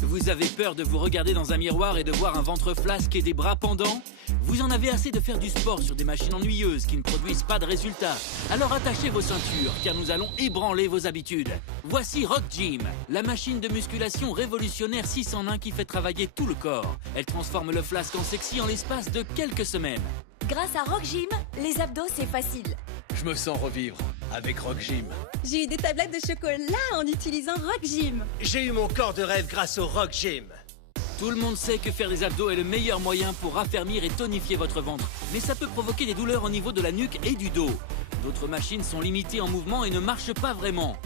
Vous avez peur de vous regarder dans un miroir et de voir un ventre flasque et des bras pendants? Vous en avez assez de faire du sport sur des machines ennuyeuses qui ne produisent pas de résultats? Alors attachez vos ceintures, car nous allons ébranler vos habitudes. Voici Rock Gym, la machine de musculation révolutionnaire 6 en 1 qui fait travailler tout le corps. Elle transforme le flasque en sexy en l'espace de quelques semaines. Grâce à Rock Gym, les abdos c'est facile. Je me sens revivre avec Rock Gym. J'ai eu des tablettes de chocolat en utilisant Rock Gym. J'ai eu mon corps de rêve grâce au Rock Gym. Tout le monde sait que faire des abdos est le meilleur moyen pour raffermir et tonifier votre ventre. Mais ça peut provoquer des douleurs au niveau de la nuque et du dos. D'autres machines sont limitées en mouvement et ne marchent pas vraiment.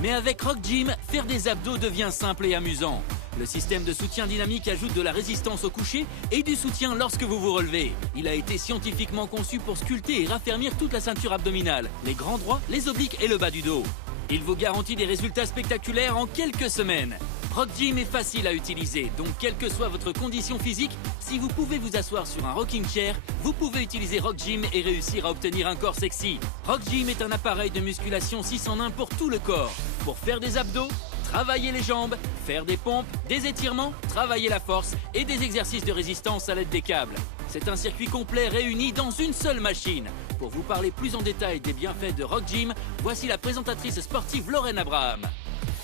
Mais avec Rock Gym, faire des abdos devient simple et amusant. Le système de soutien dynamique ajoute de la résistance au coucher et du soutien lorsque vous vous relevez. Il a été scientifiquement conçu pour sculpter et raffermir toute la ceinture abdominale, les grands droits, les obliques et le bas du dos. Il vous garantit des résultats spectaculaires en quelques semaines. Rock Gym est facile à utiliser, donc quelle que soit votre condition physique, si vous pouvez vous asseoir sur un rocking chair, vous pouvez utiliser Rock Gym et réussir à obtenir un corps sexy. Rock Gym est un appareil de musculation 6 en 1 pour tout le corps. Pour faire des abdos, travailler les jambes, faire des pompes, des étirements, travailler la force et des exercices de résistance à l'aide des câbles. C'est un circuit complet réuni dans une seule machine. Pour vous parler plus en détail des bienfaits de Rock Gym, voici la présentatrice sportive Lorraine Abraham.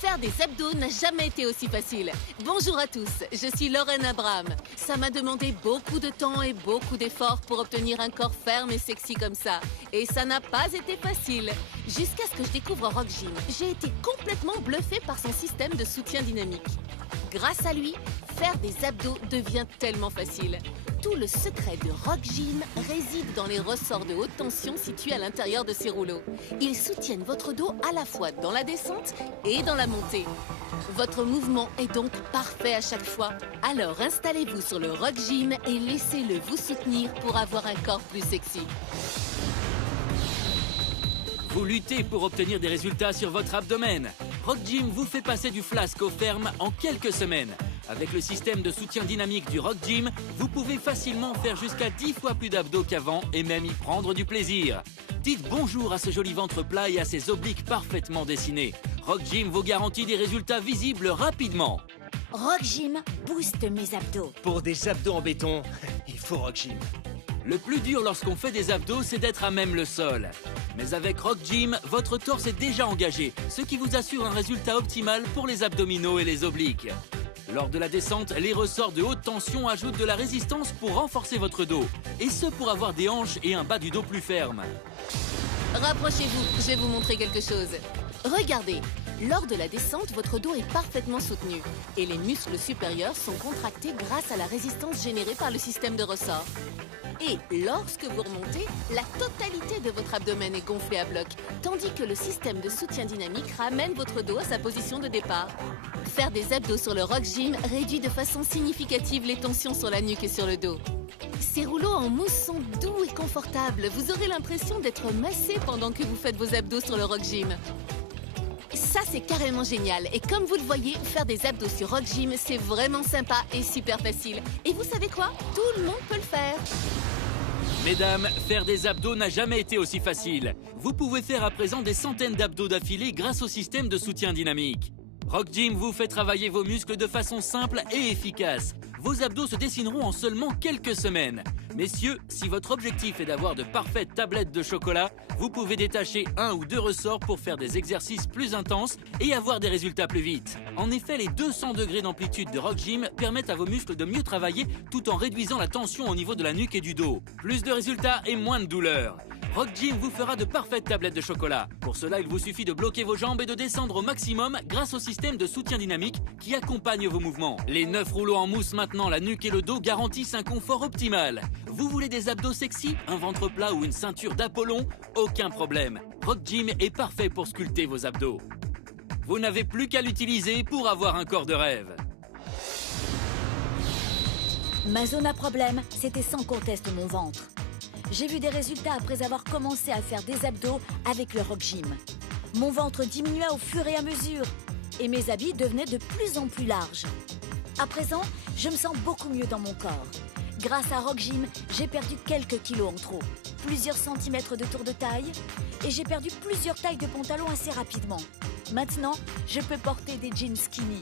Faire des abdos n'a jamais été aussi facile. Bonjour à tous, je suis Lorraine Abraham. Ça m'a demandé beaucoup de temps et beaucoup d'efforts pour obtenir un corps ferme et sexy comme ça. Et ça n'a pas été facile. Jusqu'à ce que je découvre Rock Gym, j'ai été complètement bluffée par son système de soutien dynamique. Grâce à lui, faire des abdos devient tellement facile. Tout le secret de Rock Gym réside dans les ressorts de haute tension situés à l'intérieur de ces rouleaux. Ils soutiennent votre dos à la fois dans la descente et dans la montée. Votre mouvement est donc parfait à chaque fois. Alors installez-vous sur le Rock Gym et laissez-le vous soutenir pour avoir un corps plus sexy. Vous luttez pour obtenir des résultats sur votre abdomen. Rock Gym vous fait passer du flasque au ferme en quelques semaines. Avec le système de soutien dynamique du Rock Gym, vous pouvez facilement faire jusqu'à 10 fois plus d'abdos qu'avant et même y prendre du plaisir. Dites bonjour à ce joli ventre plat et à ses obliques parfaitement dessinés. Rock Gym vous garantit des résultats visibles rapidement. Rock Gym booste mes abdos. Pour des abdos en béton, il faut Rock Gym. Le plus dur lorsqu'on fait des abdos, c'est d'être à même le sol. Mais avec Rock Gym, votre torse est déjà engagé, ce qui vous assure un résultat optimal pour les abdominaux et les obliques. Lors de la descente, les ressorts de haute tension ajoutent de la résistance pour renforcer votre dos. Et ce pour avoir des hanches et un bas du dos plus ferme. Rapprochez-vous, je vais vous montrer quelque chose. Regardez, lors de la descente, votre dos est parfaitement soutenu. Et les muscles supérieurs sont contractés grâce à la résistance générée par le système de ressort. Et lorsque vous remontez, la totalité de votre abdomen est gonflée à bloc, tandis que le système de soutien dynamique ramène votre dos à sa position de départ. Faire des abdos sur le Rock Gym réduit de façon significative les tensions sur la nuque et sur le dos. Ces rouleaux en mousse sont doux et confortables. Vous aurez l'impression d'être massé pendant que vous faites vos abdos sur le Rock Gym. Ça, c'est carrément génial. Et comme vous le voyez, faire des abdos sur Rock Gym, c'est vraiment sympa et super facile. Et vous savez quoi? Tout le monde peut le faire. Mesdames, faire des abdos n'a jamais été aussi facile. Vous pouvez faire à présent des centaines d'abdos d'affilée grâce au système de soutien dynamique. Rock Gym vous fait travailler vos muscles de façon simple et efficace. Vos abdos se dessineront en seulement quelques semaines. Messieurs, si votre objectif est d'avoir de parfaites tablettes de chocolat, vous pouvez détacher 1 ou 2 ressorts pour faire des exercices plus intenses et avoir des résultats plus vite. En effet, les 200 degrés d'amplitude de Rock Gym permettent à vos muscles de mieux travailler tout en réduisant la tension au niveau de la nuque et du dos. Plus de résultats et moins de douleur. Rock Gym vous fera de parfaites tablettes de chocolat. Pour cela, il vous suffit de bloquer vos jambes et de descendre au maximum grâce au système de soutien dynamique qui accompagne vos mouvements. Les 9 rouleaux en mousse maintenant la nuque et le dos garantissent un confort optimal. Vous voulez des abdos sexy, un ventre plat ou une ceinture d'Apollon? Aucun problème. Rock Gym est parfait pour sculpter vos abdos. Vous n'avez plus qu'à l'utiliser pour avoir un corps de rêve. Ma zone à problème, c'était sans conteste mon ventre. J'ai vu des résultats après avoir commencé à faire des abdos avec le Rock Gym. Mon ventre diminuait au fur et à mesure et mes habits devenaient de plus en plus larges. À présent, je me sens beaucoup mieux dans mon corps. Grâce à Rock Gym, j'ai perdu quelques kilos en trop, plusieurs centimètres de tour de taille et j'ai perdu plusieurs tailles de pantalons assez rapidement. Maintenant, je peux porter des jeans skinny.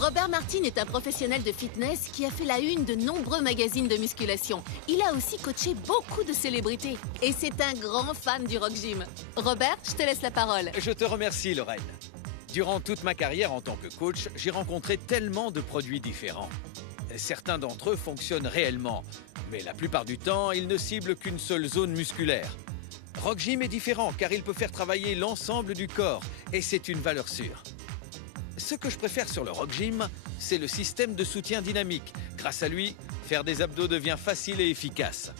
Robert Martin est un professionnel de fitness qui a fait la une de nombreux magazines de musculation. Il a aussi coaché beaucoup de célébrités. Et c'est un grand fan du Rock Gym. Robert, je te laisse la parole. Je te remercie, Lorraine. Durant toute ma carrière en tant que coach, j'ai rencontré tellement de produits différents. Certains d'entre eux fonctionnent réellement, mais la plupart du temps, ils ne ciblent qu'une seule zone musculaire. Rock Gym est différent car il peut faire travailler l'ensemble du corps et c'est une valeur sûre. Ce que je préfère sur le Rock Gym, c'est le système de soutien dynamique. Grâce à lui, faire des abdos devient facile et efficace.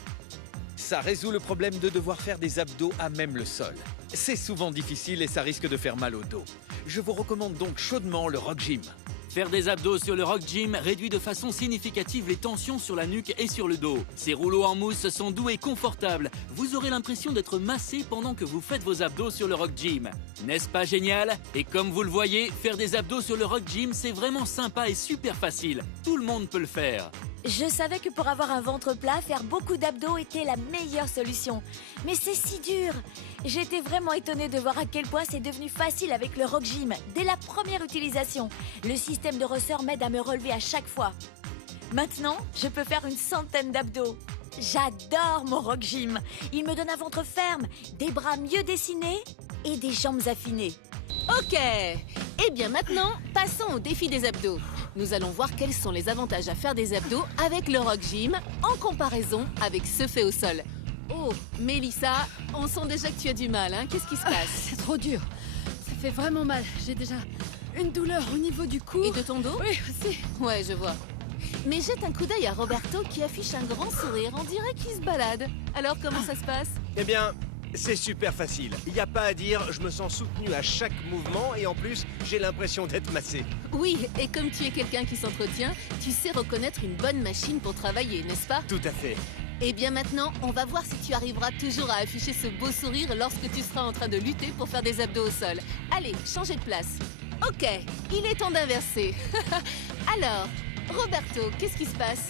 Ça résout le problème de devoir faire des abdos à même le sol. C'est souvent difficile et ça risque de faire mal au dos. Je vous recommande donc chaudement le Rock Gym. Faire des abdos sur le Rock Gym réduit de façon significative les tensions sur la nuque et sur le dos. Ces rouleaux en mousse sont doux et confortables. Vous aurez l'impression d'être massé pendant que vous faites vos abdos sur le Rock Gym. N'est-ce pas génial? Et comme vous le voyez, faire des abdos sur le Rock Gym, c'est vraiment sympa et super facile. Tout le monde peut le faire. Je savais que pour avoir un ventre plat, faire beaucoup d'abdos était la meilleure solution. Mais c'est si dur. J'étais vraiment étonnée de voir à quel point c'est devenu facile avec le Rock Gym. Dès la première utilisation, le système de ressort m'aide à me relever à chaque fois. Maintenant, je peux faire une centaine d'abdos. J'adore mon Rock Gym. Il me donne un ventre ferme, des bras mieux dessinés et des jambes affinées. Ok. Eh bien maintenant, passons au défi des abdos. Nous allons voir quels sont les avantages à faire des abdos avec le Rock Gym en comparaison avec ceux faits au sol. Oh, Mélissa, on sent déjà que tu as du mal, hein? Qu'est-ce qui se passe? C'est trop dur. Ça fait vraiment mal. J'ai déjà une douleur au niveau du cou. Et de ton dos? Oui, aussi. Ouais, je vois. Mais jette un coup d'œil à Roberto qui affiche un grand sourire. On dirait qu'il se balade. Alors, comment ça se passe? Eh bien, c'est super facile. Il n'y a pas à dire, je me sens soutenu à chaque mouvement et en plus, j'ai l'impression d'être massé. Oui, et comme tu es quelqu'un qui s'entretient, tu sais reconnaître une bonne machine pour travailler, n'est-ce pas? Tout à fait. Eh bien maintenant, on va voir si tu arriveras toujours à afficher ce beau sourire lorsque tu seras en train de lutter pour faire des abdos au sol. Allez, changez de place. Ok, il est temps d'inverser. Alors, Roberto, qu'est-ce qui se passe?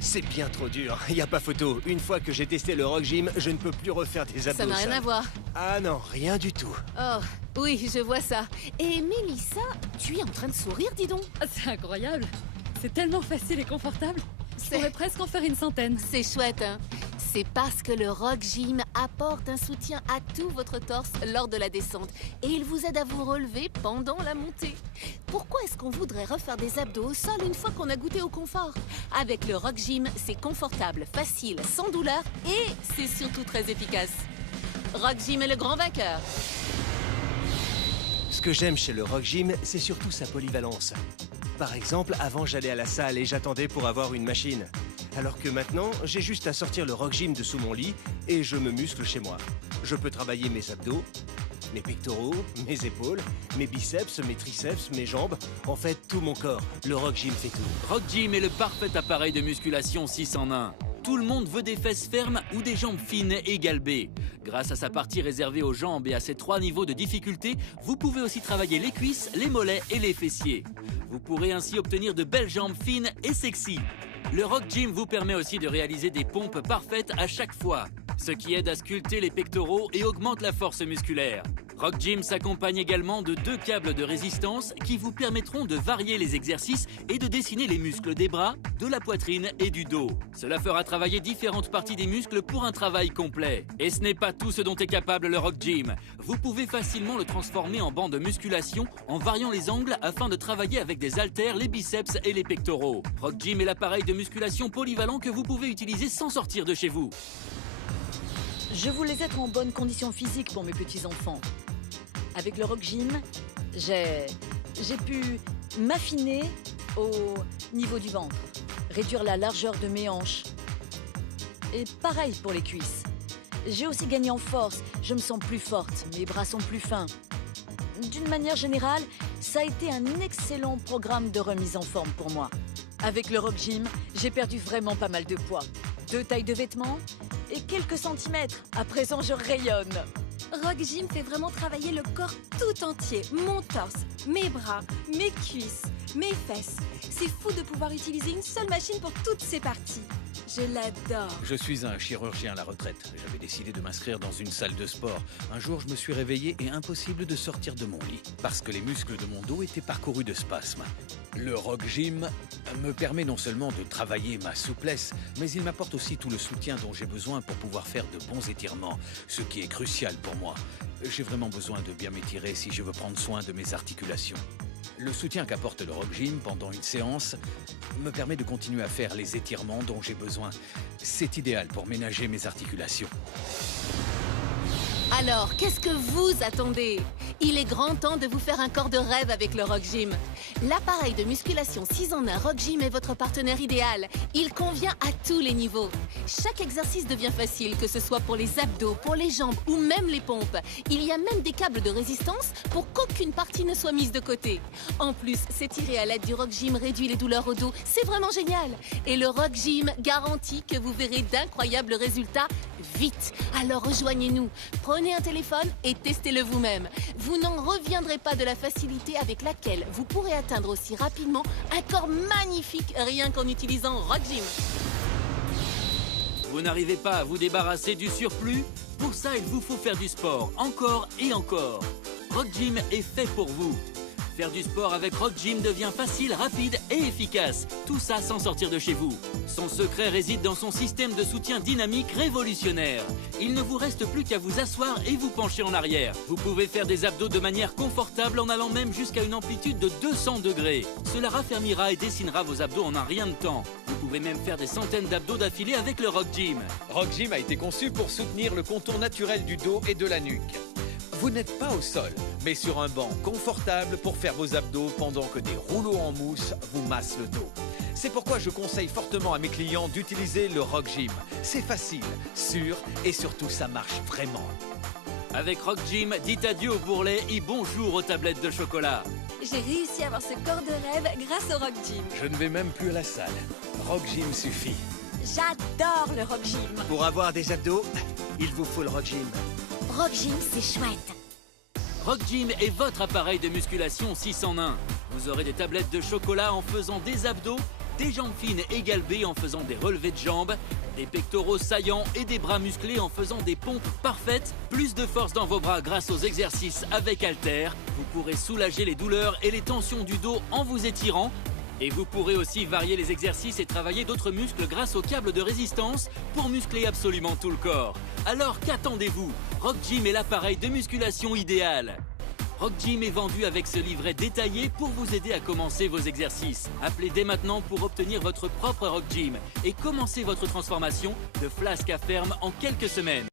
C'est bien trop dur, il n'y a pas photo. Une fois que j'ai testé le Rock Gym, je ne peux plus refaire des abdos. Ça n'a rien à voir. Ah non, rien du tout. Oh, oui, je vois ça. Et Mélissa, tu es en train de sourire, dis donc. Ah, c'est incroyable. C'est tellement facile et confortable. Je C'est- pourrais presque en faire une centaine. C'est chouette, hein? C'est parce que le Rock Gym apporte un soutien à tout votre torse lors de la descente et il vous aide à vous relever pendant la montée. Pourquoi est-ce qu'on voudrait refaire des abdos au sol une fois qu'on a goûté au confort? Avec le Rock Gym, c'est confortable, facile, sans douleur et c'est surtout très efficace. Rock Gym est le grand vainqueur. Ce que j'aime chez le Rock Gym, c'est surtout sa polyvalence. Par exemple, avant j'allais à la salle et j'attendais pour avoir une machine. Alors que maintenant, j'ai juste à sortir le Rock Gym de sous mon lit et je me muscle chez moi. Je peux travailler mes abdos, mes pectoraux, mes épaules, mes biceps, mes triceps, mes jambes, en fait tout mon corps. Le Rock Gym fait tout. Rock Gym est le parfait appareil de musculation 6 en 1. Tout le monde veut des fesses fermes ou des jambes fines et galbées. Grâce à sa partie réservée aux jambes et à ses 3 niveaux de difficulté, vous pouvez aussi travailler les cuisses, les mollets et les fessiers. Vous pourrez ainsi obtenir de belles jambes fines et sexy. Le Rock Gym vous permet aussi de réaliser des pompes parfaites à chaque fois, ce qui aide à sculpter les pectoraux et augmente la force musculaire. Rock Gym s'accompagne également de 2 câbles de résistance qui vous permettront de varier les exercices et de dessiner les muscles des bras, de la poitrine et du dos. Cela fera travailler différentes parties des muscles pour un travail complet. Et ce n'est pas tout ce dont est capable le Rock Gym. Vous pouvez facilement le transformer en banc de musculation en variant les angles afin de travailler avec des haltères, les biceps et les pectoraux. Rock Gym est l'appareil de musculation polyvalent que vous pouvez utiliser sans sortir de chez vous. Je voulais être en bonne condition physique pour mes petits-enfants. Avec le Rock Gym, j'ai pu m'affiner au niveau du ventre, réduire la largeur de mes hanches. Et pareil pour les cuisses. J'ai aussi gagné en force, je me sens plus forte, mes bras sont plus fins. D'une manière générale, ça a été un excellent programme de remise en forme pour moi. Avec le Rock Gym, j'ai perdu vraiment pas mal de poids. 2 tailles de vêtements et quelques centimètres. À présent, je rayonne. Rock Gym fait vraiment travailler le corps tout entier. Mon torse, mes bras, mes cuisses, mes fesses. C'est fou de pouvoir utiliser une seule machine pour toutes ces parties. Je l'adore. Je suis un chirurgien à la retraite. J'avais décidé de m'inscrire dans une salle de sport. Un jour, je me suis réveillé et impossible de sortir de mon lit, parce que les muscles de mon dos étaient parcourus de spasmes. Le Rock Gym me permet non seulement de travailler ma souplesse, mais il m'apporte aussi tout le soutien dont j'ai besoin pour pouvoir faire de bons étirements, ce qui est crucial pour moi. J'ai vraiment besoin de bien m'étirer si je veux prendre soin de mes articulations. Le soutien qu'apporte le Rock Gym pendant une séance me permet de continuer à faire les étirements dont j'ai besoin. C'est idéal pour ménager mes articulations. Alors, qu'est-ce que vous attendez? Il est grand temps de vous faire un corps de rêve avec le Rock Gym. L'appareil de musculation 6 en 1 Rock Gym est votre partenaire idéal. Il convient à tous les niveaux. Chaque exercice devient facile, que ce soit pour les abdos, pour les jambes ou même les pompes. Il y a même des câbles de résistance pour qu'aucune partie ne soit mise de côté. En plus, s'étirer à l'aide du Rock Gym réduit les douleurs au dos. C'est vraiment génial. Et le Rock Gym garantit que vous verrez d'incroyables résultats vite. Alors rejoignez-nous. Prenez un téléphone et testez-le vous-même. Vous n'en reviendrez pas de la facilité avec laquelle vous pourrez atteindre aussi rapidement un corps magnifique rien qu'en utilisant Rock Gym. Vous n'arrivez pas à vous débarrasser du surplus? Pour ça, il vous faut faire du sport, encore et encore. Rock Gym est fait pour vous. Faire du sport avec Rock Gym devient facile, rapide et efficace. Tout ça sans sortir de chez vous. Son secret réside dans son système de soutien dynamique révolutionnaire. Il ne vous reste plus qu'à vous asseoir et vous pencher en arrière. Vous pouvez faire des abdos de manière confortable en allant même jusqu'à une amplitude de 200 degrés. Cela raffermira et dessinera vos abdos en un rien de temps. Vous pouvez même faire des centaines d'abdos d'affilée avec le Rock Gym. Rock Gym a été conçu pour soutenir le contour naturel du dos et de la nuque. Vous n'êtes pas au sol, mais sur un banc confortable pour faire vos abdos pendant que des rouleaux en mousse vous massent le dos. C'est pourquoi je conseille fortement à mes clients d'utiliser le Rock Gym. C'est facile, sûr et surtout ça marche vraiment. Avec Rock Gym, dites adieu au bourrelet et bonjour aux tablettes de chocolat. J'ai réussi à avoir ce corps de rêve grâce au Rock Gym. Je ne vais même plus à la salle. Rock Gym suffit. J'adore le Rock Gym. Pour avoir des abdos, il vous faut le Rock Gym. Rock Gym, c'est chouette. Rock Gym est votre appareil de musculation 6 en 1. Vous aurez des tablettes de chocolat en faisant des abdos, des jambes fines et galbées en faisant des relevés de jambes, des pectoraux saillants et des bras musclés en faisant des pompes parfaites, plus de force dans vos bras grâce aux exercices avec haltères. Vous pourrez soulager les douleurs et les tensions du dos en vous étirant. Et vous pourrez aussi varier les exercices et travailler d'autres muscles grâce aux câbles de résistance pour muscler absolument tout le corps. Alors qu'attendez-vous? Rock Gym est l'appareil de musculation idéal. Rock Gym est vendu avec ce livret détaillé pour vous aider à commencer vos exercices. Appelez dès maintenant pour obtenir votre propre Rock Gym et commencez votre transformation de flasque à ferme en quelques semaines.